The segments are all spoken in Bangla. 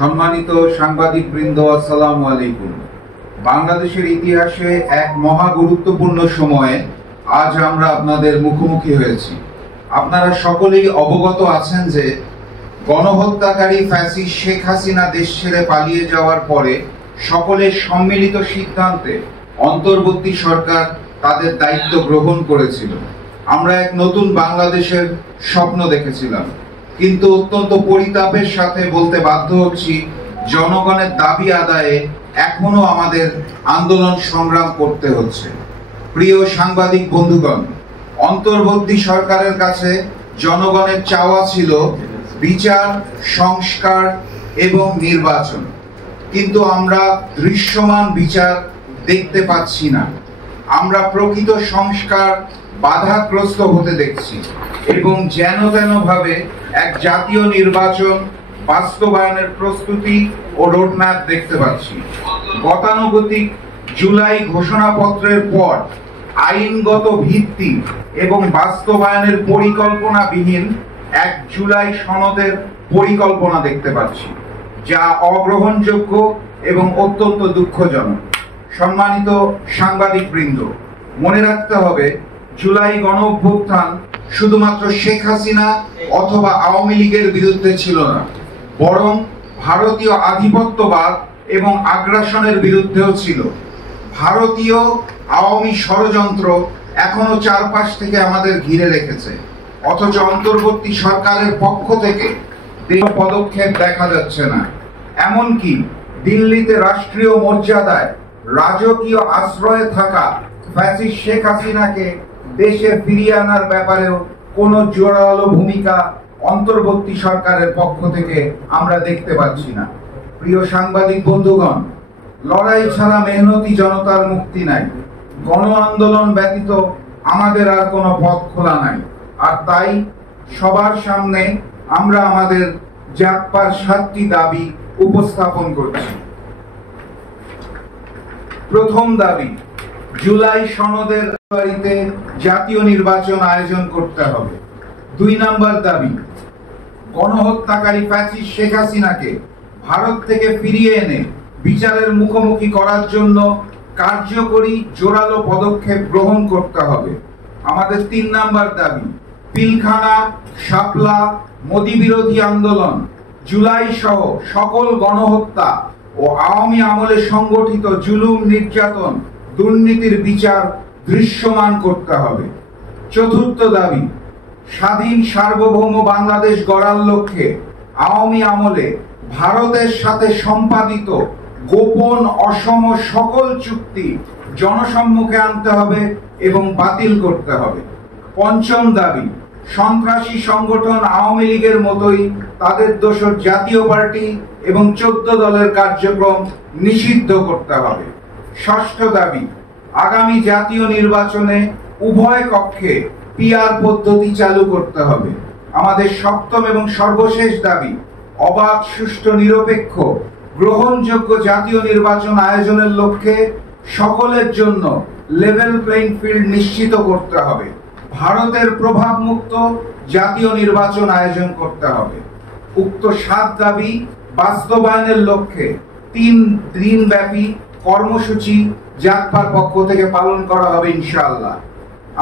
সম্মানিত সাংবাদিকবৃন্দ, আসসালামু আলাইকুম। বাংলাদেশের ইতিহাসে এক মহা গুরুত্বপূর্ণ সময়ে আজ আমরা আপনাদের মুখোমুখি হয়েছি। আপনারা সকলেই অবগত আছেন যে গণহত্যাকারী ফ্যাসিস্ট শেখ হাসিনা দেশ ছেড়ে পালিয়ে যাওয়ার পরে সকলের সম্মিলিত সিদ্ধান্তে অন্তর্বর্তী সরকার তাদের দায়িত্ব গ্রহণ করেছিল। আমরা এক নতুন বাংলাদেশের স্বপ্ন দেখেছিলাম, কিন্তু অত্যন্ত পরিতাপের সাথে বলতে বাধ্য হচ্ছি, জনগণের দাবি আদায়ে এখনো আমাদের আন্দোলন সংগ্রাম করতে হচ্ছে। প্রিয় সাংবাদিক বন্ধুগণ, অন্তর্বর্তী সরকারের কাছে জনগণের চাওয়া ছিল বিচার, সংস্কার এবং নির্বাচন, কিন্তু আমরা দৃশ্যমান বিচার দেখতে পাচ্ছি না। আমরা প্রকৃত সংস্কার বাধাগ্রস্ত হতে দেখছি এবং যেন তেন ভাবে এক জাতীয় নির্বাচন বাস্তবায়নের প্রস্তুতি ও রোডম্যাপ দেখতে পাচ্ছি। গতানুগতিক জুলাই ঘোষণাপত্রের পর আইনগত ভিত্তি এবং বাস্তবায়নের পরিকল্পনাবিহীন এক জুলাই সনদের পরিকল্পনা দেখতে পাচ্ছি, যা অগ্রহণযোগ্য এবং অত্যন্ত দুঃখজনক। সম্মানিত সাংবাদিকবৃন্দ, মনে রাখতে হবে, জুলাই গণ অভ্যুত্থান শুধুমাত্র শেখ হাসিনা অথবা আওয়ামী লীগের বিরুদ্ধে ছিল না, বরং ভারতীয় আধিপত্যবাদ এবং আগ্রাসনের বিরুদ্ধেও ছিল। ভারতীয় আওয়ামী ষড়যন্ত্র এখনো চারপাশ থেকে আমাদের ঘিরে রেখেছে, অথচ অন্তর্বর্তী সরকারের পক্ষ থেকে কোনো পদক্ষেপ দেখা যাচ্ছে না। এমনকি দিল্লিতে রাষ্ট্রীয় মর্যাদায় রাজকীয় আশ্রয়ে থাকা ফ্যাসিস্ট শেখ হাসিনাকে দেশে ফিরিয়ে আনার ব্যাপারেও কোনো জোরালো ভূমিকা অন্তর্বর্তী সরকারের পক্ষ থেকে আমরা দেখতে পাচ্ছি না। প্রিয় সাংবাদিক বন্ধুগণ, লড়াই ছাড়া মেহনতি জনতার মুক্তি নাই। গণ আন্দোলন ব্যতীত আমাদের আর কোনো পথ খোলা নাই। আর তাই সবার সামনে আমরা আমাদের জাতপাত 7টি দাবি উপস্থাপন করছি। প্রথম দাবি, জুলাই সনদের বাড়িতে জাতীয় নির্বাচন আয়োজন করতে হবে। 2 নম্বর দাবি, গণহত্যাকারী ফ্যাসিস্ট শেখ হাসিনাকে ভারত থেকে ফিরিয়ে এনে বিচারের মুখোমুখি করার জন্য কার্যকরী জোরালো পদক্ষেপ গ্রহণ করতে হবে। আমাদের 3 নম্বর দাবি, পিলখানা, শাপলা, মোদি বিরোধী আন্দোলন, জুলাই সহ সকল গণহত্যা ও আওয়ামী আমলে সংগঠিত জুলুম, নির্যাতন, দুর্নীতির বিচার দৃশ্যমান করতে হবে। চতুর্থ দাবি, স্বাধীন সার্বভৌম বাংলাদেশ গড়ার লক্ষ্যে আওয়ামী আমলে ভারতের সাথে সম্পাদিত গোপন অসম সকল চুক্তি জনসম্মুখে আনতে হবে এবং বাতিল করতে হবে। পঞ্চম দাবি, সন্ত্রাসী সংগঠন আওয়ামী লীগের মতোই তাদের দোসর জাতীয় পার্টি এবং 14 দলের কার্যক্রম নিষিদ্ধ করতে হবে। ষষ্ঠ দাবি, আগামী জাতীয় নির্বাচনে উভয় কক্ষে পিআর পদ্ধতি চালু করতে হবে। আমাদের সপ্তম এবং সর্বশেষ দাবি, অবাধ, সুষ্ঠু, নিরপেক্ষ, গ্রহণযোগ্য জাতীয় নির্বাচন আয়োজনের লক্ষ্যে সকলের জন্য লেভেল প্লেইং ফিল্ড নিশ্চিত করতে হবে। ভারতের প্রভাব মুক্ত জাতীয় নির্বাচন আয়োজন করতে হবে। উক্ত 7 দাবি বাস্তবায়নের লক্ষ্যে 3 দিনব্যাপী কর্মসূচি জাতপার পক্ষ থেকে পালন করা হবে ইনশাআল্লাহ।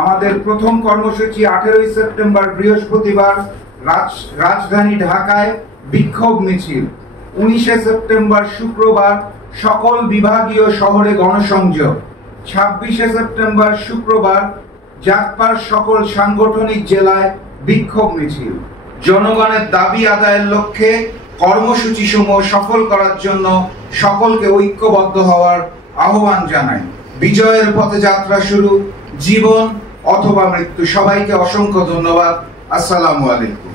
আমাদের প্রথম কর্মসূচি 18 সেপ্টেম্বর বৃহস্পতিবার রাজধানী ঢাকায় বিক্ষোভ মিছিল। 19 সেপ্টেম্বর শুক্রবার সকল বিভাগীয় শহরে গণসংযোগ। 26 সেপ্টেম্বর শুক্রবার জাতপার সকল সাংগঠনিক জেলায় বিক্ষোভ মিছিল। জনগণের দাবি আদায়ের লক্ষ্যে কর্মসূচি সমূহ সফল করার জন্য সকলকে ঐক্যবদ্ধ হওয়ার আহ্বান জানাই। বিজয়ের পথে যাত্রা শুরু, জীবন অথবা মৃত্যু। সবাইকে অসংখ্য ধন্যবাদ। আসসালামু আলাইকুম।